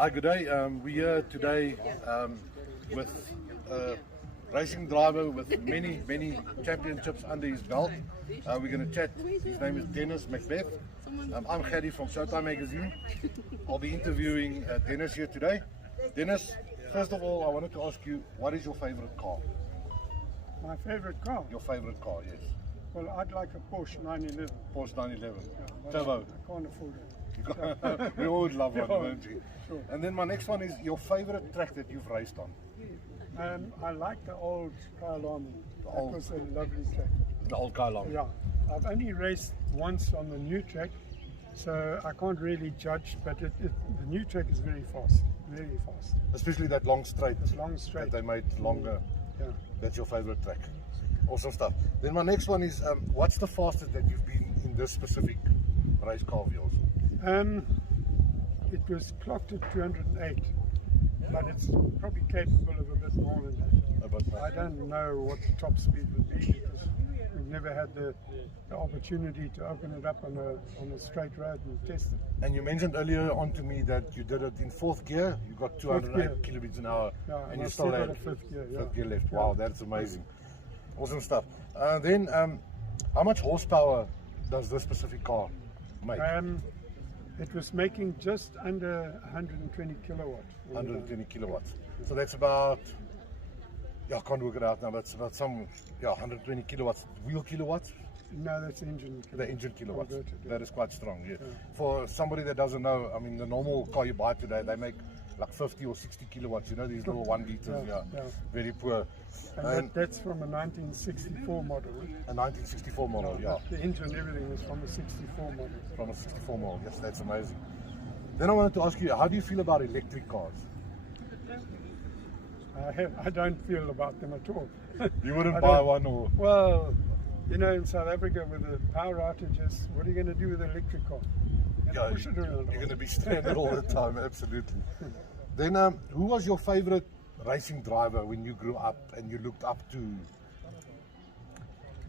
Hi, good day. We're here today with a racing driver with many championships under his belt. We're going to chat. His name is Dennis Mc Beath. I'm Khadi from ShowTime Magazine. I'll be interviewing Dennis here today. Dennis, first of all, I wanted to ask you, what is your favorite car? My favorite car? Your favorite car, yes. Well, I'd like a Porsche 911. Porsche 911. Yeah, Turbo. I can't afford it. We all would love one, don't you? Sure. And then my next one is your favorite track that you've raced on. I like the old Kyle Army. That old- was a lovely track. The old Kylong. Yeah, I've only raced once on the new track, so I can't really judge, but the new track is very fast. Especially that long straight. It's long straight. That they made longer. Yeah. That's your favorite track. Awesome stuff. Then my next one is, what's the fastest that you've been in this specific race car of yours? It was clocked at 208, but it's probably capable of a bit more than that. I don't know what the top speed would be because we've never had the opportunity to open it up on a straight road and test it. And you mentioned earlier on to me that you did it in fourth gear. You got 208 kilometers an hour, Yeah, and I you still got had a fifth gear. fifth gear left. Yeah. Wow, that's amazing. Awesome stuff. Then, how much horsepower does this specific car make? It was making just under 120 kilowatts. 120 kilowatts. So that's about, I can't work it out now, but it's about 120 kilowatts. Wheel kilowatts? No, that's engine. The engine kilowatts. Converted, yeah. That is quite strong, yeah. For somebody that doesn't know, I mean, the normal car you buy today, they make like 50 or 60 kilowatts. You know, these little 1 liters, Yeah. very poor. And that's from a 1964 model. A 1964 model, yeah. The engine and everything was from a 64 model. From a 64 model, yes, that's amazing. Then I wanted to ask you, how do you feel about electric cars? I don't feel about them at all. You wouldn't I buy don't- one, or? Well, you know, in South Africa with the power outages, what are you going to do with an electric car? You're Yeah, going to push it around. you're going to be stranded all the time, absolutely. Then, who was your favorite racing driver when you grew up and you looked up to?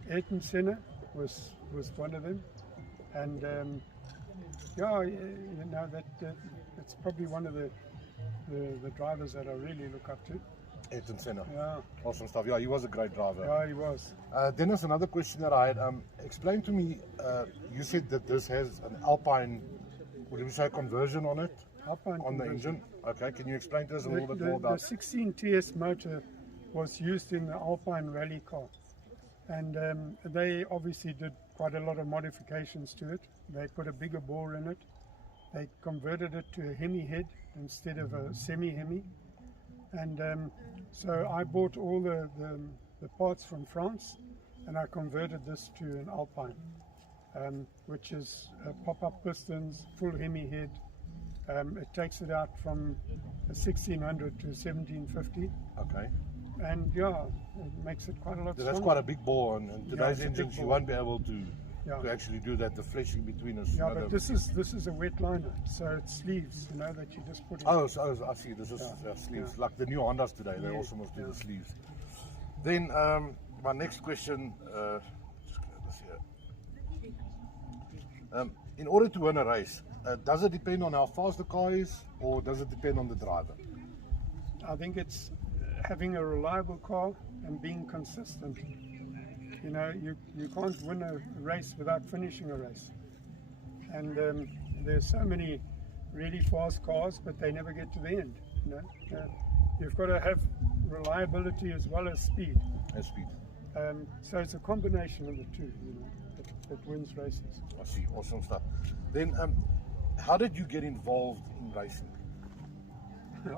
Ayrton Senna was one of them, and you know that's probably one of the drivers that I really look up to. Ayrton Senna. Yeah, Awesome stuff. Yeah, he was a great driver. yeah, he was. Dennis, another question that I had. Explain to me, you said that this has an Alpine, would you say conversion on it? Alpine On the conversion. engine? Okay, can you explain to us a little bit more The about 16 TS motor was used in the Alpine rally car, and they obviously did quite a lot of modifications to it. They put a bigger bore in it. They converted it to a Hemi head instead of a semi-Hemi, and so I bought all the parts from France, and I converted this to an Alpine, which is pop-up pistons, full Hemi head. It takes it out from a 1600 to 1750, Okay. and yeah, it makes it quite a lot That's stronger. quite a big bore, and today's it's a big engines you bore. won't be able to Yeah. actually do that, the fleshing between us. Yeah, but this is a wet liner, so it's sleeves, you know, that you just put in. Oh, I see. This is Yeah. sleeves, Yeah. like the new Hondas today. They Yeah. also must do Yeah. the sleeves. Then my next question, just get this here. In order to win a race, does it depend on how fast the car is, or does it depend on the driver? I think it's having a reliable car and being consistent. You know, you can't win a race without finishing a race. And there's so many really fast cars, but they never get to the end. You know, you've got to have reliability as well as speed. And speed. So it's a combination of the two, you know, that wins races. I see. Awesome stuff. Then, how did you get involved in racing?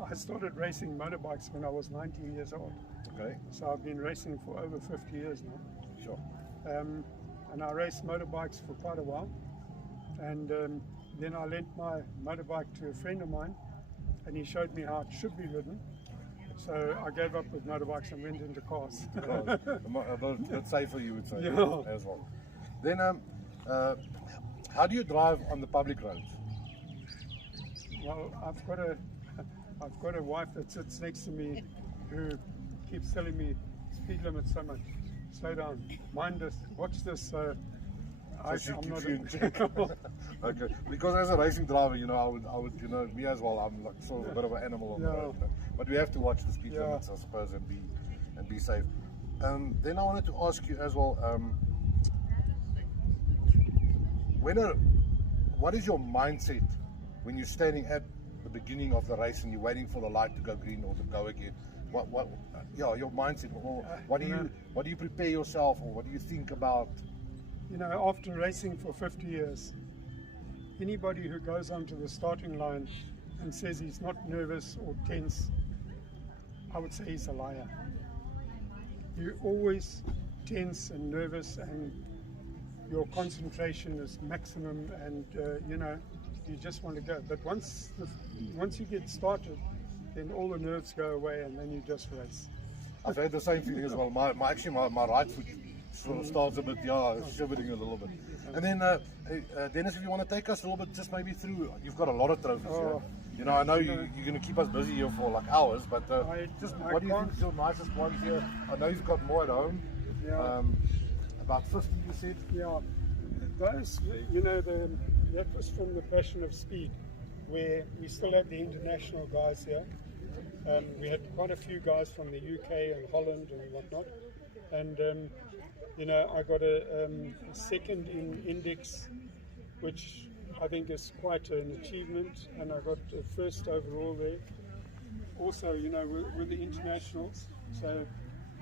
I started racing motorbikes when I was 19 years old. Okay. So I've been racing for over 50 years now. Sure. And I raced motorbikes for quite a while. And then I lent my motorbike to a friend of mine, and he showed me how it should be ridden. So I gave up with motorbikes and went into cars. A bit safer, you would say, Yeah. as well. Then, how do you drive on the public roads? Well, I've got a wife that sits next to me who keeps telling me speed limit so much. Slow down. Mind this. Watch this. So she I'm keeps not you in check. Okay, because as a racing driver, you know, I would, you know, me as well. I'm like sort of a bit of an animal on the road, you know? But we have to watch the speed limits, I suppose, and be safe. Then I wanted to ask you as well. What is your mindset when you're standing at the beginning of the race and you're waiting for the light to go green or to go again? Your mindset. What do you prepare yourself, or what do you think about? You know, after racing for 50 years, anybody who goes onto the starting line and says he's not nervous or tense, I would say he's a liar. You're always tense and nervous, and your concentration is maximum, and you know, you just want to go. But once you get started, then all the nerves go away, and then you just race. I've had the same feeling as well. My right foot sort of starts a bit, shivering a little bit. And then, Dennis, if you want to take us a little bit, just maybe through, you've got a lot of trophies here. You know, I know you're going to keep us busy here for like hours, but what do you think is your nicest one here? I know you've got more at home. Yeah. About 50, you said? Yeah. Those, you know, that was from the Passion of Speed, where we still had the international guys here. We had quite a few guys from the UK and Holland and whatnot. And, you know, I got a second in Index, which I think is quite an achievement, and I got a first overall there. Also, you know, with the internationals, so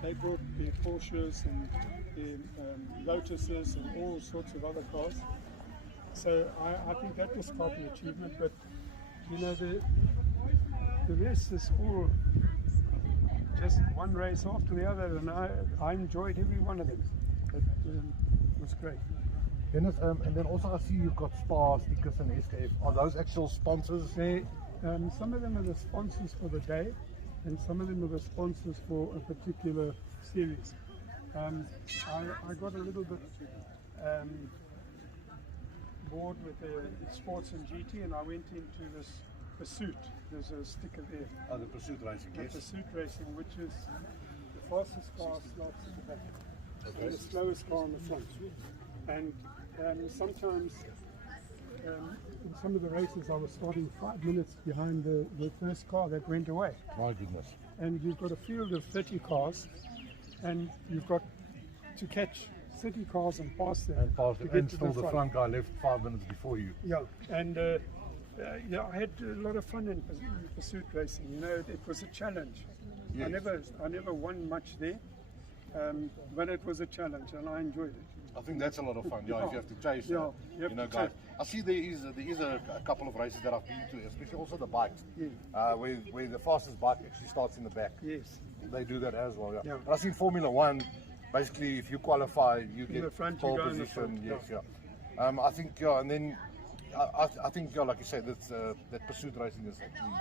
they brought their Porsches and their Lotuses and all sorts of other cars. So I think that was quite an achievement, but you know, the rest is all just one race after the other, and I enjoyed every one of them. It was great. Dennis, and then also I see you've got Spa, Stickers and SKF. Are those actual sponsors? Some of them are the sponsors for the day, and some of them are the sponsors for a particular series. I got a little bit bored with the sports and GT, and I went into this Pursuit. There's a sticker there. Oh, the Pursuit Racing, yes. Pursuit Racing, which is the fastest car starts at the back, and the slowest car on the front. And sometimes in some of the races I was starting 5 minutes behind the first car that went away. My goodness. And you've got a field of 30 cars, and you've got to catch 30 cars and pass them. And still the front guy left 5 minutes before you. Yeah, and yeah, I had a lot of fun in Pursuit Racing. You know, it was a challenge. Yes. I never won much there, but it was a challenge, and I enjoyed it. I think that's a lot of fun. Yeah, if you have to chase, you know, guys. I see there is a couple of races that I've been to, especially also the bikes, where the fastest bike actually starts in the back. Yes, they do that as well. Yeah. But I've seen Formula One. Basically, if you qualify, you get the front, pole position. Yes, I think, and then I think, like you said, that Pursuit Racing is actually.